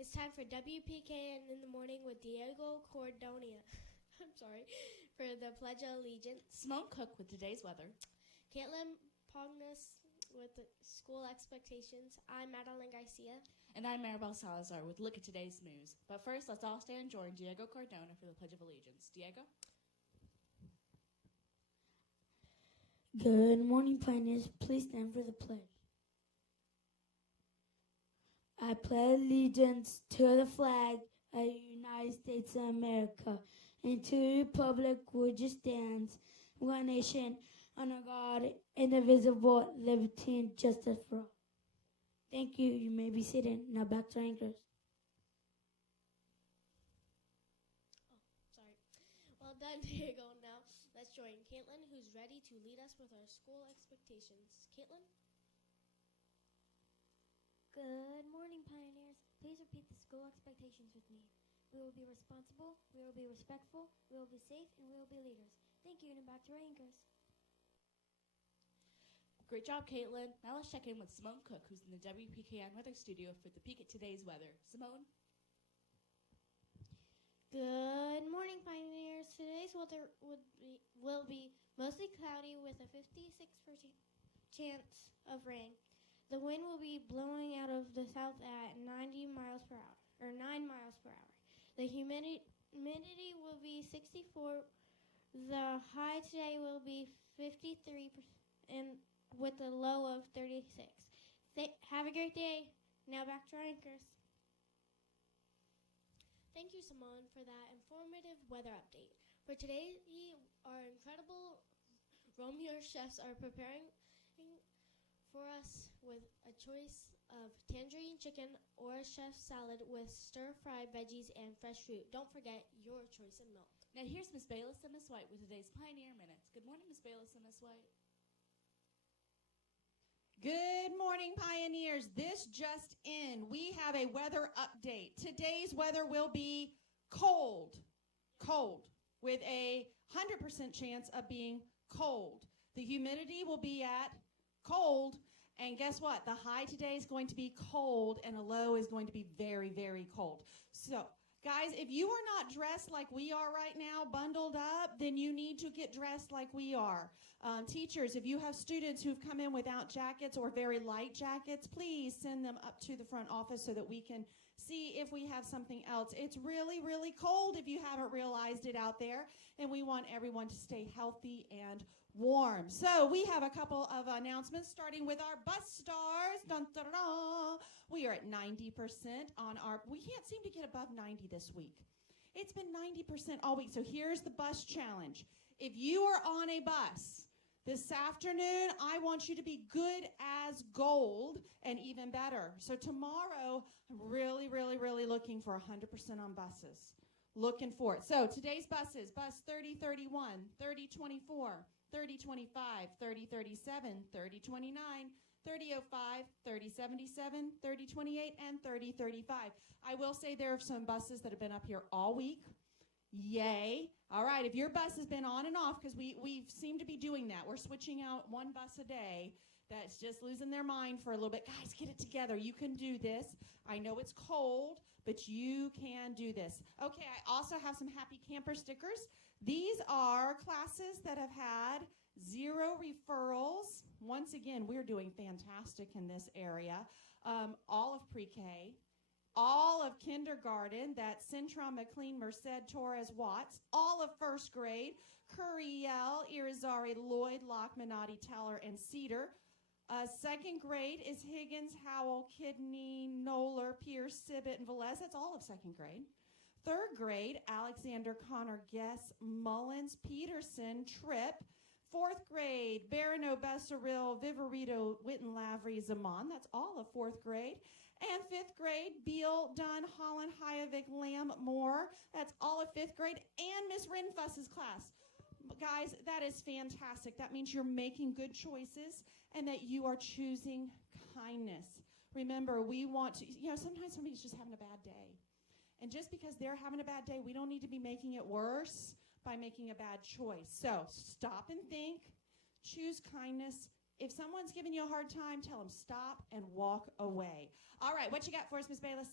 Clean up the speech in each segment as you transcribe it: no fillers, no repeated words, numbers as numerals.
It's time for WPKN in the morning with Diego Cordonia. I'm sorry, for the Pledge of Allegiance. Simone Cook with today's weather. Caitlin Pognes with the school expectations. I'm Madeline Garcia. And I'm Maribel Salazar with Look at Today's News. But first, let's all stand and join Diego Cardona for the Pledge of Allegiance. Diego? Good morning, pioneers. Please stand for the pledge. I pledge allegiance to the flag of the United States of America and to the republic which stands, one nation, under God, indivisible, liberty and justice for all. Thank you. You may be seated. Now back to anchors. Sorry. Well done, Diego. Now let's join Caitlin, who's ready to lead us with our school expectations. Caitlin? Good morning, pioneers. Please repeat the school expectations with me. We will be responsible, we will be respectful, we will be safe, and we will be leaders. Thank you, and back to our anchors. Great job, Caitlin. Now let's check in with Simone Cook, who's in the WPKN Weather Studio for the peek at today's weather. Simone? Good morning, pioneers. Today's weather will be mostly cloudy with a 56% chance of rain. The wind will be blowing out of the south at 90 miles per hour, or 9 miles per hour. The humidity will be 64. The high today will be 53 and with a low of 36. Have a great day. Now back to our anchors. Thank you, Simone, for that informative weather update. For today, our incredible Romeo chefs are preparing for us with a choice of tangerine chicken or a chef salad with stir-fried veggies and fresh fruit. Don't forget your choice of milk. Now here's Miss Bayless and Miss White with today's Pioneer Minutes. Good morning, Miss Bayless and Miss White. Good morning, pioneers. This just in. We have a weather update. Today's weather will be cold, with a 100% chance of being cold. The humidity will be at cold, and guess what? The high today is going to be cold, and the low is going to be very, very cold. So, guys, if you are not dressed like we are right now, bundled up, then you need to get dressed like we are. Teachers, if you have students who've come in without jackets or very light jackets, please send them up to the front office so that we can see if we have something else. It's really, really cold if you haven't realized it out there, and we want everyone to stay healthy and warm. So we have a couple of announcements, starting with our bus stars. Dun, dun, dun, dun. We are at 90% on our, we can't seem to get above 90 this week. It's been 90% all week. So here's the bus challenge. If you are on a bus this afternoon, I want you to be good as gold and even better. So tomorrow, I'm really, really, really looking for 100% on buses. Looking for it. So today's buses, bus 3031, 3024, 3025, 3037, 3029, 3005, 3077, 3028, and 3035. I will say there are some buses that have been up here all week. Yay. All right, if your bus has been on and off, because we seem to be doing that. We're switching out one bus a day that's just losing their mind for a little bit. Guys, get it together. You can do this. I know it's cold, but you can do this. Okay, I also have some Happy Camper stickers. These are classes that have had 0 referrals. Once again, we're doing fantastic in this area. All of pre-K, all of kindergarten, that's Centron, McLean, Merced, Torres, Watts, all of first grade, Curiel, Irizarry, Lloyd, Locke, Minotti, Teller, and Cedar. Second grade is Higgins, Howell, Kidney, Noller, Pierce, Sibbett, and Velez. That's all of second grade. Third grade, Alexander, Connor, Guess, Mullins, Peterson, Tripp. Fourth grade, Barano, Bessaril, Viverito, Witten, Lavery, Zaman. That's all of fourth grade. And fifth grade, Beal, Dunn, Holland, Hyovic, Lamb, Moore. That's all of fifth grade. And Miss Renfuss's class. Guys, that is fantastic. That means you're making good choices and that you are choosing kindness. Remember, we want to, sometimes somebody's just having a bad day. And just because they're having a bad day, we don't need to be making it worse by making a bad choice. So stop and think, choose kindness. If someone's giving you a hard time, tell them stop and walk away. All right, what you got for us, Miss Bayless?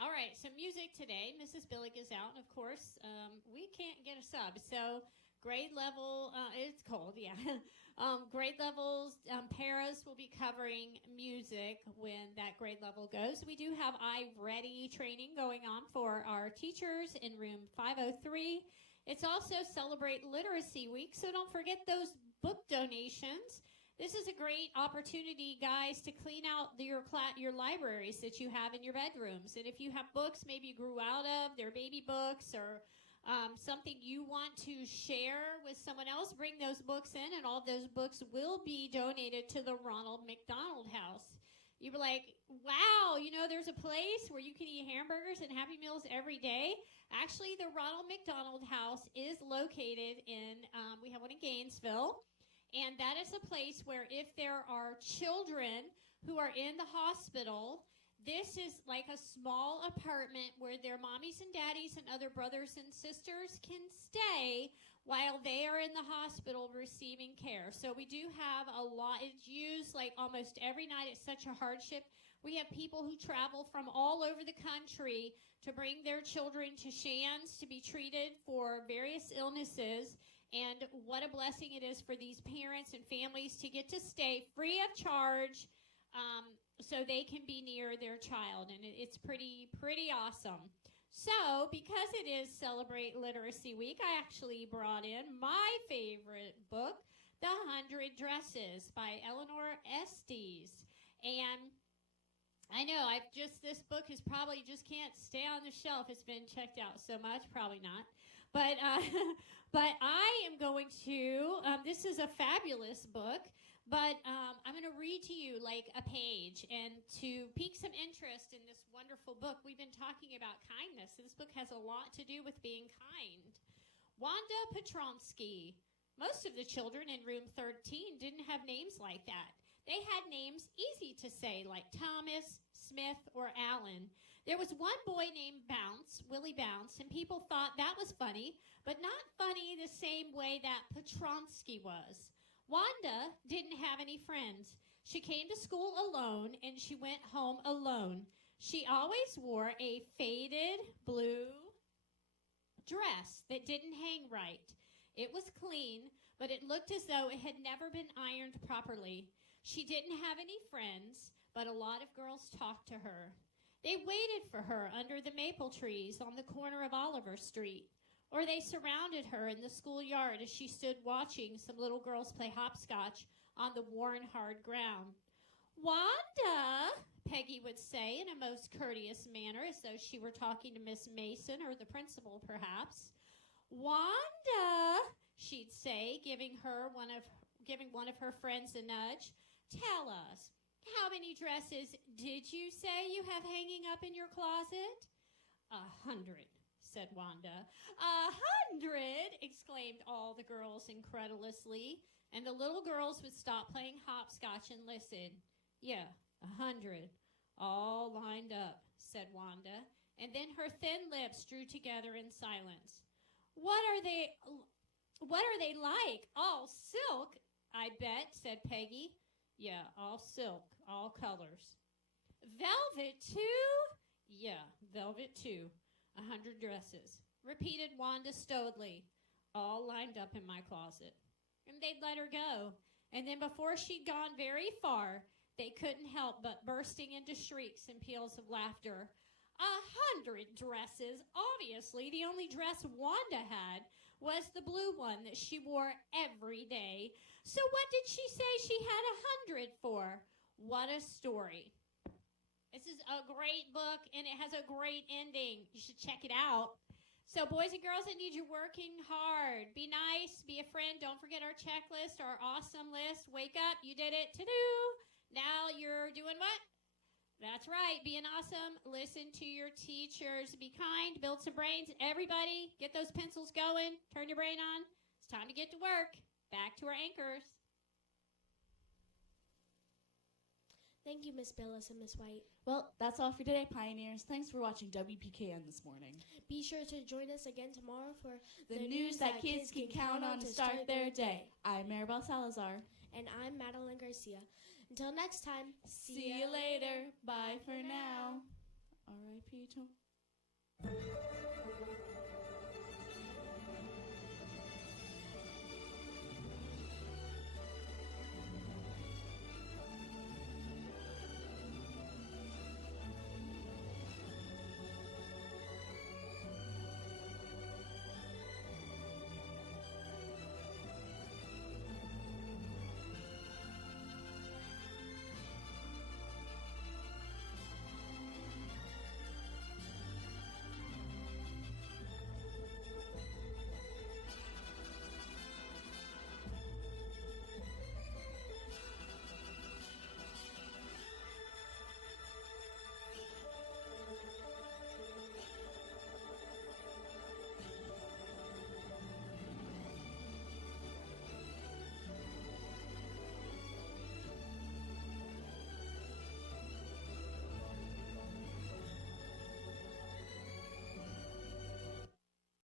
All right, so music today. Mrs. Billig is out, and of course, we can't get a sub. So grade level, it's cold, yeah. Grade levels, paras will be covering music when that grade level goes. We do have iReady training going on for our teachers in room 503. It's also Celebrate Literacy Week, so don't forget those book donations. This is a great opportunity, guys, to clean out your libraries that you have in your bedrooms. And if you have books maybe you grew out of, they're baby books or something you want to share with someone else, bring those books in, and all of those books will be donated to the Ronald McDonald House. You'd be like, wow, there's a place where you can eat hamburgers and Happy Meals every day. Actually, the Ronald McDonald House is located in, we have one in Gainesville. And that is a place where if there are children who are in the hospital, this is like a small apartment where their mommies and daddies and other brothers and sisters can stay while they are in the hospital receiving care. So we do have a lot. It's used like almost every night. It's such a hardship. We have people who travel from all over the country to bring their children to Shands to be treated for various illnesses. And what a blessing it is for these parents and families to get to stay free of charge so they can be near their child. And it's pretty awesome. So because it is Celebrate Literacy Week, I actually brought in my favorite book, The 100 Dresses by Eleanor Estes. And I know this book is probably just can't stay on the shelf. It's been checked out so much, probably not. But I am going to, this is a fabulous book, but I'm going to read to you like a page and to pique some interest in this wonderful book. We've been talking about kindness. This book has a lot to do with being kind. Wanda Petromsky. Most of the children in room 13 didn't have names like that. They had names easy to say like Thomas, Smith, or Allen. There was one boy named Bounce, Willie Bounce, and people thought that was funny, but not funny the same way that Petronsky was. Wanda didn't have any friends. She came to school alone, and she went home alone. She always wore a faded blue dress that didn't hang right. It was clean, but it looked as though it had never been ironed properly. She didn't have any friends, but a lot of girls talked to her. They waited for her under the maple trees on the corner of Oliver Street, or they surrounded her in the schoolyard as she stood watching some little girls play hopscotch on the worn hard ground. Wanda, Peggy would say in a most courteous manner, as though she were talking to Miss Mason or the principal, perhaps. Wanda, she'd say, giving one of her friends a nudge. Tell us, how many dresses did you say you have hanging up in your closet? 100, said Wanda. 100, exclaimed all the girls incredulously, and the little girls would stop playing hopscotch and listen. Yeah, 100, all lined up, said Wanda, and then her thin lips drew together in silence. What are they like? All silk, I bet, said Peggy. Yeah, all silk, all colors. Velvet, too? Yeah, velvet, too. 100 dresses, repeated Wanda stolidly, all lined up in my closet. And they'd let her go. And then before she'd gone very far, they couldn't help but bursting into shrieks and peals of laughter. 100 dresses. Obviously, the only dress Wanda had was the blue one that she wore every day. So what did she say she had 100 for? What a story. This is a great book, and it has a great ending. You should check it out. So boys and girls, I need you working hard. Be nice. Be a friend. Don't forget our checklist, our awesome list. Wake up. You did it. To-do. Now you're doing what? That's right. Being awesome. Listen to your teachers. Be kind. Build some brains. Everybody, get those pencils going. Turn your brain on. It's time to get to work. Back to our anchors. Thank you, Miss Billis and Miss White. Well, that's all for today, Pioneers. Thanks for watching WPKN this morning. Be sure to join us again tomorrow for The news that kids can count on to start their day. I'm Maribel Salazar. And I'm Madeline Garcia. Until next time, See you later. Bye for now. R.I.P. Tony.